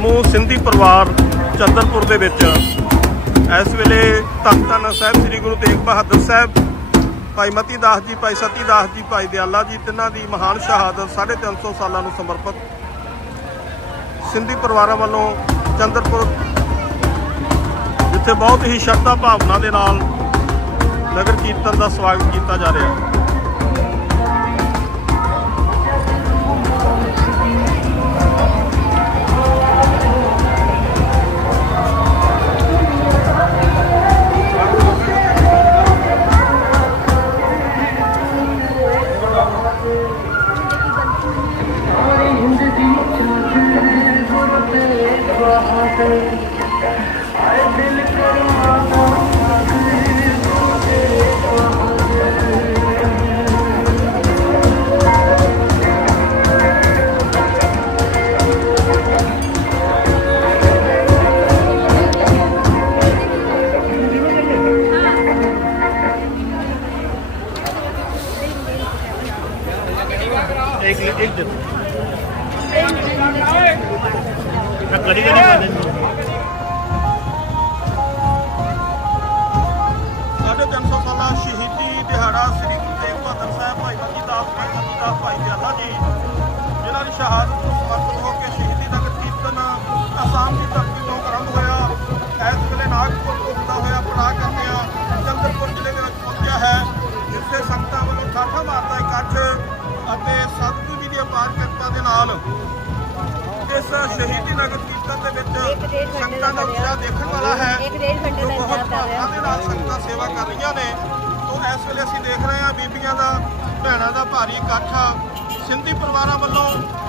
ਸਮੂਹ ਸਿੰਧੀ ਪਰਿਵਾਰ ਚੰਦਰਪੁਰ ਦੇ ਵਿੱਚ। ਇਸ ਵੇਲੇ ਧੰਨ ਧੰਨ ਸਾਹਿਬ ਸ੍ਰੀ ਗੁਰੂ ਤੇਗ ਬਹਾਦਰ ਸਾਹਿਬ, ਭਾਈ ਮਤੀ ਦਾਸ ਜੀ, ਭਾਈ ਸਤੀ ਦਾਸ ਜੀ, ਭਾਈ ਦਿਆਲਾ ਜੀ, ਤਿੰਨਾਂ ਦੀ ਮਹਾਨ ਸ਼ਹਾਦਤ 350 ਸਾਲਾਂ ਨੂੰ ਸਮਰਪਿਤ। ਸਿੰਧੀ ਪਰਿਵਾਰਾਂ ਵੱਲੋਂ ਚੰਦਰਪੁਰ, ਜਿੱਥੇ ਬਹੁਤ ਹੀ ਸ਼ਰਧਾ ਭਾਵਨਾ ਦੇ ਨਾਲ ਨਗਰ ਕੀਰਤਨ ਦਾ ਸਵਾਗਤ ਕੀਤਾ ਜਾ ਰਿਹਾ। ਹੈ ਕੜੀ ਕੜੀ ਕਰਦੇ ਸਾਡੇ 300 ਸਾਲਾ ਸ਼ਹੀਦੀ ਦਿਹਾੜਾ ਸ੍ਰੀ ਗੁਰੂ ਤੇਗ ਬਹਾਦਰ ਸਾਹਿਬ ਭਾਈ ਬੰਦੀ ਦਾਸ ਭਾਈ ਬੰਦੀ ਦਾਸ ਭਾਈ ਜਾਲਾ ਜੀ, ਜਿਨ੍ਹਾਂ ਦੀ ਸ਼ਹਾਦਤ ਨੂੰ ਸਮਰਪਿਤ ਹੋ ਕੇ ਸ਼ਹੀਦੀ ਦਾ ਕੀਰਤਨ ਅਸਾਮ ਦੀ ਧਰਤੀ ਤੋਂ ਆਰੰਭ ਹੋਇਆ। ਇਸ ਵੇਲੇ ਨਾਗਪੁਰ ਤੋਂ ਹੁੰਦਾ ਹੋਇਆ ਪੜਾ ਕਰਦੇ ਆ, ਚੰਦਰਪੁਰ ਜ਼ਿਲ੍ਹੇ ਦੇ ਵਿੱਚ ਪਹੁੰਚਿਆ ਹੈ। ਜਿੱਥੇ ਸੰਗਤਾਂ ਵੱਲੋਂ ਠਾਠਾ ਮਾਰਦਾ ਇਕੱਠ ਅਤੇ ਸਤਿਗੁਰੂ ਜੀ ਦੀ ਅਪਾਰ ਕਿਰਪਾ ਦੇ ਨਾਲ ਇਸ ਸ਼ਹੀਦੀ ਨਗਰ ਕੀਰਤਨ ਦੇ ਵਿੱਚ ਸੰਗਤਾਂ ਦਾ ਉਤਸ਼ਾਹ ਦੇਖਣ ਵਾਲਾ ਹੈ ਇੱਕ ਡੇਢ ਘੰਟੇ ਜੋ ਦਾ ਬਹੁਤ ਇੰਤਜ਼ਾਰ ਕਰ ਰਿਹਾ। ਭਾਵਨਾ ਦੇ ਨਾਲ ਸੰਗਤਾਂ ਸੇਵਾ ਕਰ ਰਹੀਆਂ ਨੇ। ਤੋਂ ਇਸ ਵੇਲੇ ਅਸੀਂ ਦੇਖ ਰਹੇ ਹਾਂ ਬੀਬੀਆਂ ਦਾ ਭੈਣਾਂ ਦਾ ਭਾਰੀ ਇਕੱਠ। ਆ ਸਿੰਧੀ ਪਰਿਵਾਰਾਂ ਵੱਲੋਂ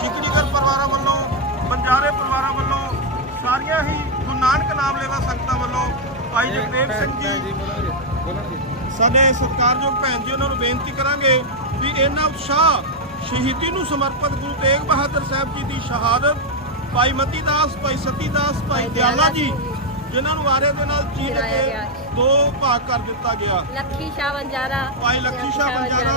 ਸ਼ਿਕਰੀਗਰ ਪਰਿਵਾਰਾਂ ਵੱਲੋਂ ਬੰਜਾਰੇ ਪਰਿਵਾਰਾਂ ਵੱਲੋਂ ਸਾਰੀਆਂ ਹੀ ਗੁਰੂ ਨਾਨਕ ਨਾਮ ਲੈਵਾ ਸੰਗਤਾਂ ਵੱਲੋਂ। ਭਾਈ ਜਗਦੇਵ ਸਿੰਘ ਜੀ ਸਾਡੇ ਸਤਿਕਾਰਯੋਗ ਭੈਣ ਜੀ ਉਹਨਾਂ ਨੂੰ ਬੇਨਤੀ ਕਰਾਂਗੇ ਵੀ ਇਹਨਾਂ ਉਤਸ਼ਾਹ ਸ਼ਹੀਦੀ ਨੂੰ ਸਮਰਪਿਤ ਗੁਰੂ ਤੇਗ ਬਹਾਦਰ ਸਾਹਿਬ ਜੀ ਦੀ ਸ਼ਹਾਦਤ ਭਾਈ ਮਤੀ ਦਾਸ ਭਾਈ ਸਤੀ ਦਾਸ ਭਾਈ ਦਿਆਲਾ ਜੀ ਜਿਨ੍ਹਾਂ ਨੂੰ ਆਰੇ ਦੇ ਨਾਲ ਚੀਰ ਗਿਰਾਇਆ ਕੇ ਗਿਆ। ਦੋ ਭਾਗ ਕਰ ਦਿੱਤਾ ਗਿਆ ਲੱਖੀ ਸ਼ਾਹ ਬੰਜਾਰਾ ਭਾਈ ਲੱਖੀ ਸ਼ਾਹ ਬੰਜਾਰਾ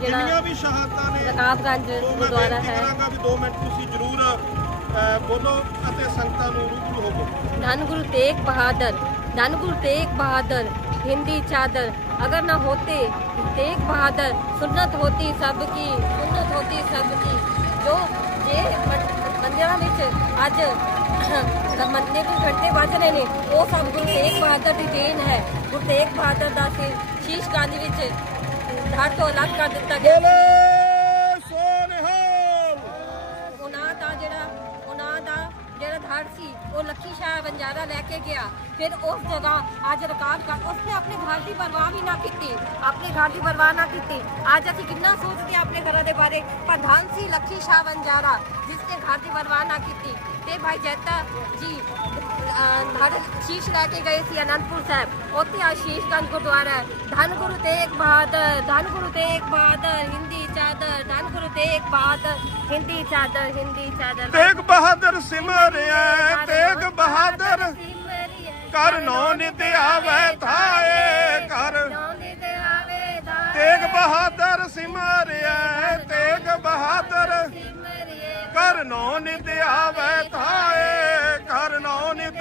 ਜਿੰਨੀਆਂ ਜਿਹੜਾ ਵੀ ਸ਼ਹਾਦਤਾਂ ਨੇ ਰਕਾਬਗੰਜ ਉਹ ਮੈਂ ਗੁਰਦੁਆਰਾ ਬੇਨਤੀ ਹੈ ਕਰਾਂਗਾ ਵੀ 2 ਮਿੰਟ ਤੁਸੀਂ ਜ਼ਰੂਰ ਅ, ਬੋਲੋ ਅਤੇ ਸੰਗਤਾਂ ਨੂੰ ਰੂਬਰੂ ਹੋਵੋ धन गुरु तेग बहादुर धन गुरु तेग बहादुर हिंदी चादर अगर न होते तेग बहादुर सुन्नत होती सबकी सुन्नत होती सबकी जो ये ਮੰਦਿਰਾਂ ਵਿੱਚ ਅੱਜ ਮੰਨੇ ਦੇ ਘੰਟੇ ਵੱਜ ਰਹੇ ਨੇ। ਉਹ ਸਭ ਗੁਰੂ ਤੇਗ ਬਹਾਦਰ ਦੀ ਦੇਣ ਹੈ। ਗੁਰੂ ਤੇਗ ਬਹਾਦਰ ਦਾ ਸਿਰ ਸ਼ੀਸ਼ ਗੰਜ ਵਿੱਚ ਧੜ ਤੋਂ ਅਲੱਗ ਕਰ ਦਿੱਤਾ ਗਿਆ। ਉਹਨਾਂ ਦਾ ਜਿਹੜਾ ਉਹਨਾਂ ਦਾ ਜਿਹੜਾ ਧੜ ਸੀ ਉਹ ਲੱਖੀ ਸ਼ਾਹ ਬੰਜਾਰਾ ਲੈ ਕੇ ਗਿਆ। फिर उस जगह आज रकान कर उसने अपने घर की परवाह भी ना की अपने घर की परवाह ना की। आज असं कि सोचते अपने घर के बारे पर धन सी लक्षी शाह बंजारा जिसने घर की परवाह ना की। भाई जैता जी आशीष लैके गए थे आनंदपुर साहब। उत्थे आशीषगंज गुरुद्वारा है। धन गुरु तेग बहादुर धन गुरु तेग बहादुर हिंदी चादर धन गुरु तेग बहादुर हिंदी चादर हिंदी चादर। तेग बहादुर सिमर तेग बहादुर ਕਰ ਨੋ ਨਿਤ ਆਵੇ ਥਾਏ, ਕਰ। ਤੇਗ ਬਹਾਦਰ ਸਿਮਰਿਆ, ਤੇਗ ਬਹਾਦਰ। ਕਰ ਨੋ ਨਿਤ ਆਵੇ ਥਾਏ, ਕਰ ਨੋ ਨਿਤ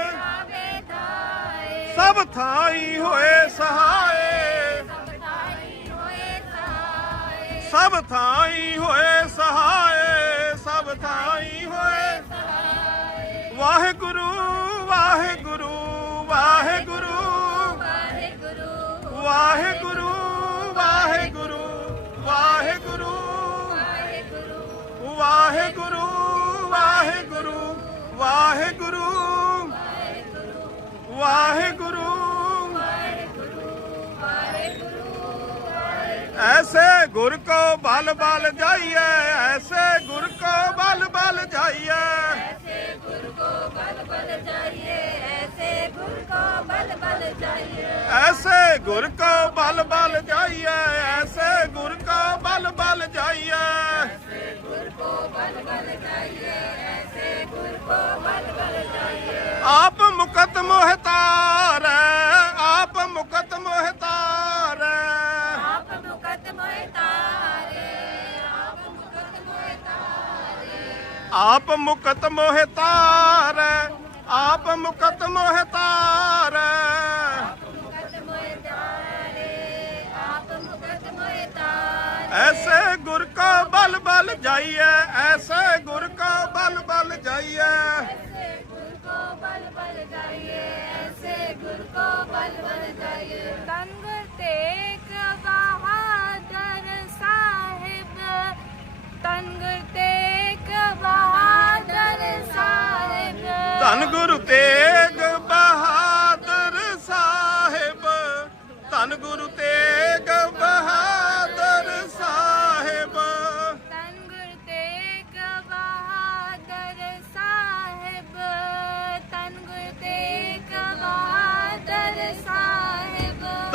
ਸਭ ਥਾਈ ਹੋਏ ਸਹਾਏ। ਸਭ ਥਾਈ ਹੋਏ ਸਹਾਏ, ਸਭ ਥਾਈ ਹੋਏ। ਵਾਹਿਗੁਰੂ ਵਾਹਿਗੁਰੂ। ਵਾਹਿਗੁਰੂ। ਐਸੇ ਗੁਰ ਕੋ ਬਲ ਬਲ ਜਾਈਏ ਐਸੇ ਗੁਰ ਕੋ ਬਲ ਬਲ ਜਾਈਏ ਐਸੇ ਗੁਰ ਕੋ ਬਲ ਬਲ ਜਾਈਏ ਐਸੇ ਗੁਰ ਕੋ ਬਲ ਬਲ ਜਾਈਏ ਐਸੇ ਗੁਰ ਕੋ ਬਲ ਬਲ ਜਾਈਏ ਐਸੇ ਗੁਰ ਕੋ ਬਲ ਬਲ ਜਾਈਏ ਐਸੇ ਗੁਰ ਕੋ ਬਲ ਬਲ ਜਾਈਏ ਐਸੇ ਆਪ ਮੁਕਤ ਮੋਹਤਾਰ ਆਪ ਮੁਕਤ ਮੋਹਤਾਰ ਆਪ ਮੁਕਤ ਮੋਹਤਾਰ ਆਪ ਮੁਕਤ ਮੋਹਤਾਰ ਆਪ ਮੁਕਤ ਮੋਹਤਾਰ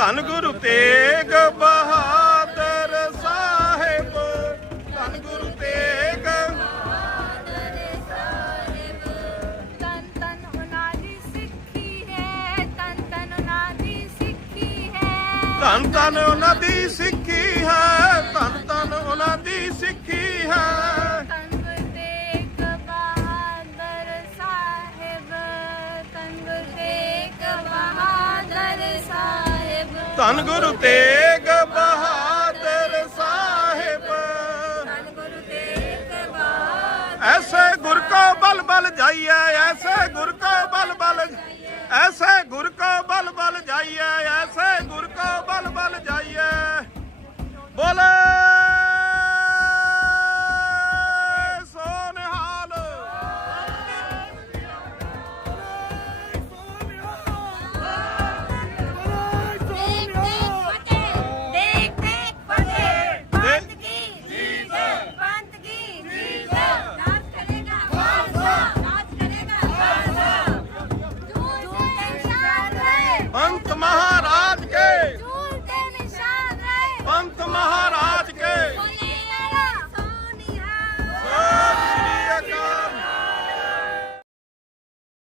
ਧੰਨ ਗੁਰੂ ਤੇਗ ਬਹਾਦਰ ਸਾਹਿਬ। ਧੰਨ ਗੁਰੂ ਤੇਗ ਬਹਾਦਰ ਸਾਹਿਬ ਤਨ ਤਨ ਉਹਨਾਂ ਦੀ ਸਿੱਖੀ ਹੈ ਤਨ ਤਨ ਉਹਨਾਂ ਦੀ ਸਿੱਖੀ ਹੈ। ਧੰਨ ਧੰਨ ਉਹਨਾਂ ਦੀ ਸਿੱਖੀ ਹੈ ਧੰਨ ਧੰਨ ਉਹਨਾਂ ਦੀ ਸਿੱਖੀ ਹੈ। ਧੰਨ ਗੁਰੂ ਤੇਗ ਬਹਾਦਰ ਸਾਹਿਬ। ਧੰਨ ਗੁਰੂ ਤੇਗ ਬਹਾਦਰ ਐਸੇ ਗੁਰ ਕੋ ਬਲ ਬਲ ਜਾਈਏ ਐਸੇ ਗੁਰ ਕੋ ਬਲ ਬਲ ਐਸੇ ਗੁਰ ਕੋ ਬਲ ਬਲ ਜਾਈਏ ਐਸੇ ਗੁਰ ਕੋ ਬਲ ਬਲ